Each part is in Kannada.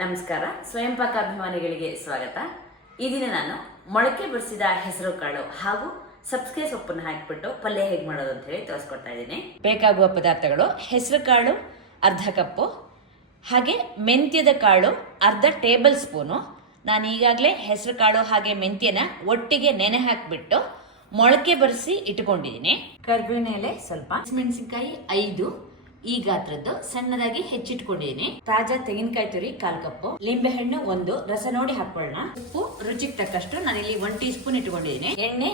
ನಮಸ್ಕಾರ. ಸ್ವಯಂ ಪಾಕ ಅಭಿಮಾನಿಗಳಿಗೆ ಸ್ವಾಗತ. ಈ ದಿನ ನಾನು ಮೊಳಕೆ ಬಿಡಿಸಿದ ಹೆಸರು ಕಾಳು ಹಾಗೂ ಸಬ್ಸ್ಗೆ ಸೊಪ್ಪನ್ನು ಹಾಕಿಬಿಟ್ಟು ಪಲ್ಯ ಹೇಗೆ ಮಾಡೋದು ಅಂತ ಹೇಳಿ ತೋರಿಸ್ಕೊಡ್ತಾ ಇದ್ದೀನಿ. ಬೇಕಾಗುವ ಪದಾರ್ಥಗಳು ಹೆಸರು ಕಾಳು, ಅರ್ಧ ಕಪ್ಪು, ಹಾಗೆ ಮೆಂತ್ಯದ ಕಾಳು, ಅರ್ಧ ಟೇಬಲ್ ಸ್ಪೂನು. ನಾನು ಈಗಾಗಲೇ ಹೆಸರು ಕಾಳು ಹಾಗೆ ಮೆಂತ್ಯನ ಒಟ್ಟಿಗೆ ನೆನೆ ಹಾಕಿಬಿಟ್ಟು ಮೊಳಕೆ ಬರೆಸಿ ಇಟ್ಕೊಂಡಿದ್ದೀನಿ. ಕರ್ಬೇವಿನ ಎಲೆ ಸ್ವಲ್ಪ ಮೆಣಸಿನಕಾಯಿ ಐದು ಈ ಗಾತ್ರದ್ದು ಸಣ್ಣದಾಗಿ ಹೆಚ್ಚಿಟ್ಕೊಂಡಿದ್ದೀನಿ. ತಾಜಾ ತೆಂಗಿನಕಾಯಿ ತುರಿ, ಕಾಲ್ ಕಪ್ಪು, ಲಿಂಬೆ ಹಣ್ಣು ಒಂದು, ರಸ ನೋಡಿ ಹಾಕೊಳ್ಳೋಣ. ಉಪ್ಪು, ರುಚಿಗೆ ತಕ್ಕಷ್ಟು ನಾನಿಲ್ಲಿ ಒನ್ ಟೀ ಸ್ಪೂನ್ ಇಟ್ಕೊಂಡಿದ್ದೀನಿ. ಎಣ್ಣೆ,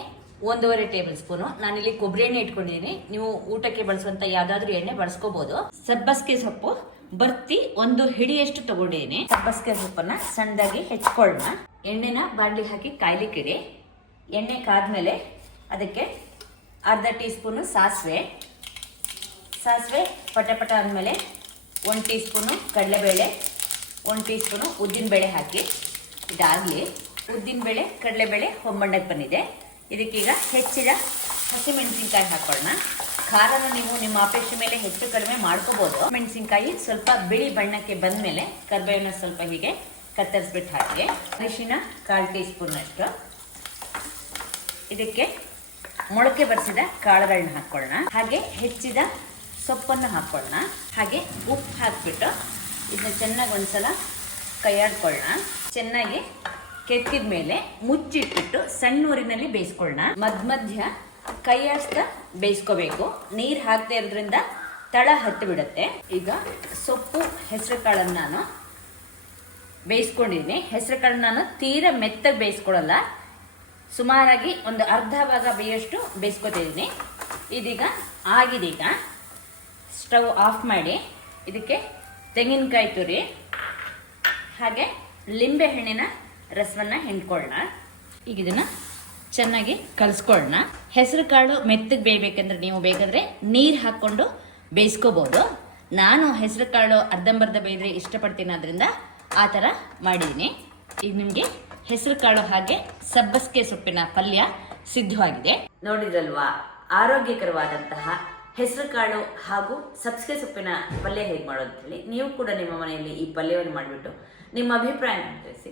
ಒಂದೂವರೆ ಟೇಬಲ್ ಸ್ಪೂನು. ನಾನಿಲ್ಲಿ ಕೊಬ್ಬರಿ ಎಣ್ಣೆ ಇಟ್ಕೊಂಡಿದ್ದೀನಿ. ನೀವು ಊಟಕ್ಕೆ ಬಳಸುವಂತ ಯಾವ್ದಾದ್ರು ಎಣ್ಣೆ ಬಳಸ್ಕೋಬಹುದು ಸಬ್ಬಸ್ಗೆ ಸೊಪ್ಪು, ಬರ್ತಿ ಒಂದು ಹಿಡಿಯಷ್ಟು ತಗೊಂಡಿದ್ದೀನಿ. ಸಬ್ಬಸ್ಗೆ ಸೊಪ್ಪನ್ನ ಸಣ್ಣದಾಗಿ ಹೆಚ್ಕೊಳ್ಳೋಣ. ಎಣ್ಣೆನ ಬಾಂಡ್ಲಿ ಹಾಕಿ ಕಾಯ್ಲಿಕ್ಕಿಡಿ. ಎಣ್ಣೆ ಕಾದ್ಮೇಲೆ ಅದಕ್ಕೆ ಅರ್ಧ ಟೀ ಸ್ಪೂನು ಸಾಸಿವೆ ಸಾಸಿವೆ, ಪಟ ಪಟ ಅಂದಮೇಲೆ ಒಂದು ಟೀ ಸ್ಪೂನು ಕಡಲೆಬೇಳೆ, ಒಂದು ಟೀ ಸ್ಪೂನು ಉದ್ದಿನಬೇಳೆ ಹಾಕಿ. ಇದಾಗಲಿ, ಉದ್ದಿನಬೇಳೆ, ಕಡಲೆಬೇಳೆ ಹೊಂಬಣ್ಣಕ್ಕೆ ಬಂದಿದೆ. ಇದಕ್ಕೀಗ ಹೆಚ್ಚಿದ ಹಸಿಮೆಣಸಿನ್ಕಾಯಿ ಹಾಕೊಳ್ಳೋಣ ಖಾರನ ನೀವು ನಿಮ್ಮ ಅಪೇಕ್ಷೆ ಮೇಲೆ ಹೆಚ್ಚು ಕಡಿಮೆ ಮಾಡ್ಕೋಬೋದು. ಮೆಣಸಿನ್ಕಾಯಿ ಸ್ವಲ್ಪ ಬಿಳಿ ಬಣ್ಣಕ್ಕೆ ಬಂದಮೇಲೆ ಕರ್ಬೇವಿನ ಸ್ವಲ್ಪ ಹೀಗೆ ಕತ್ತರಿಸ್ಬಿಟ್ಟು ಹಾಕಿ. ಅರಿಶಿನ ಕಾಲು ಟೀ ಸ್ಪೂನಷ್ಟು ಇದಕ್ಕೆ ಮೊಳಕೆ ಬರಿಸಿದ ಕಾಳುಗಳನ್ನ ಹಾಕ್ಕೊಳ್ಳೋಣ ಹಾಗೆ ಹೆಚ್ಚಿದ ಸೊಪ್ಪನ್ನು ಹಾಕ್ಕೊಳ್ಳೋಣ ಹಾಗೆ ಉಪ್ಪು ಹಾಕ್ಬಿಟ್ಟು ಇದನ್ನ ಚೆನ್ನಾಗಿ ಒಂದ್ಸಲ ಕೈಯಾಡ್ಕೊಳ್ಳೋಣ ಚೆನ್ನಾಗಿ ಕೆತ್ತಿದ ಮೇಲೆ ಮುಚ್ಚಿಟ್ಬಿಟ್ಟು ಸಣ್ಣ ಊರಿನಲ್ಲಿ ಬೇಯಿಸ್ಕೊಳ್ಳೋಣ ಮಧ್ಯ ಮಧ್ಯ ಕೈಯಾಡಿಸ್ತಾ ಬೇಯಿಸ್ಕೋಬೇಕು. ನೀರು ಹಾಕದೇ ಇರೋದ್ರಿಂದ ತಳ ಹತ್ತು ಬಿಡುತ್ತೆ ಈಗ ಸೊಪ್ಪು ಹೆಸರು ಕಾಳನ್ನು ನಾನು ಬೇಯಿಸ್ಕೊಂಡಿದ್ದೀನಿ ಹೆಸರು ಕಾಳನ್ನ ನಾನು ತೀರಾ ಮೆತ್ತಗೆ ಬೇಯಿಸ್ಕೊಳ್ಳಲ್ಲ ಸುಮಾರಾಗಿ ಒಂದು ಅರ್ಧ ಭಾಗ ಬೇಯಷ್ಟು ಬೇಯಿಸ್ಕೊತಿದ್ದೀನಿ ಇದೀಗ ಆಗಿದೀಗ ಸ್ಟವ್ ಆಫ್ ಮಾಡಿ ಇದಕ್ಕೆ ತೆಂಗಿನಕಾಯಿ ತುರಿ, ಹಾಗೆ ಲಿಂಬೆ ಹಣ್ಣಿನ ರಸವನ್ನ ಹಿಂಡ್ಕೊಳ್ಳೋಣ. ಈಗ ಇದನ್ನ ಚೆನ್ನಾಗಿ ಕಲಿಸ್ಕೊಳ್ಳೋಣ ಹೆಸರು ಕಾಳು ಮೆತ್ತಗೆ ಬೇಯಬೇಕಂದ್ರೆ ನೀವು ಬೇಕಾದ್ರೆ ನೀರು ಹಾಕ್ಕೊಂಡು ಬೇಯಿಸ್ಕೋಬೋದು. ನಾನು ಹೆಸರು ಕಾಳು ಅರ್ಧಂಬರ್ಧ ಬೇಯಿದ್ರೆ ಇಷ್ಟಪಡ್ತೀನಿ ಅದರಿಂದ ಆ ಥರ ಮಾಡಿದ್ದೀನಿ. ಈಗ ನಿಮಗೆ ಹೆಸರು ಕಾಳು ಹಾಗೆ ಸಬ್ಬಸಿಗೆ ಸೊಪ್ಪಿನ ಪಲ್ಯ ಸಿದ್ಧವಾಗಿದೆ. ನೋಡಿದ್ರಲ್ವಾ? ಆರೋಗ್ಯಕರವಾದಂತಹ ಹೆಸರು ಕಾಳು ಹಾಗೂ ಸಬ್ಸಿಗೆ ಸೊಪ್ಪಿನ ಪಲ್ಯ ಹೇಗೆ ಮಾಡೋದು ಹೇಳಿ, ನೀವು ಕೂಡ ನಿಮ್ಮ ಮನೆಯಲ್ಲಿ ಈ ಪಲ್ಯವನ್ನು ಮಾಡಿಬಿಟ್ಟು ನಿಮ್ಮ ಅಭಿಪ್ರಾಯ ತಿಳಿಸಿ.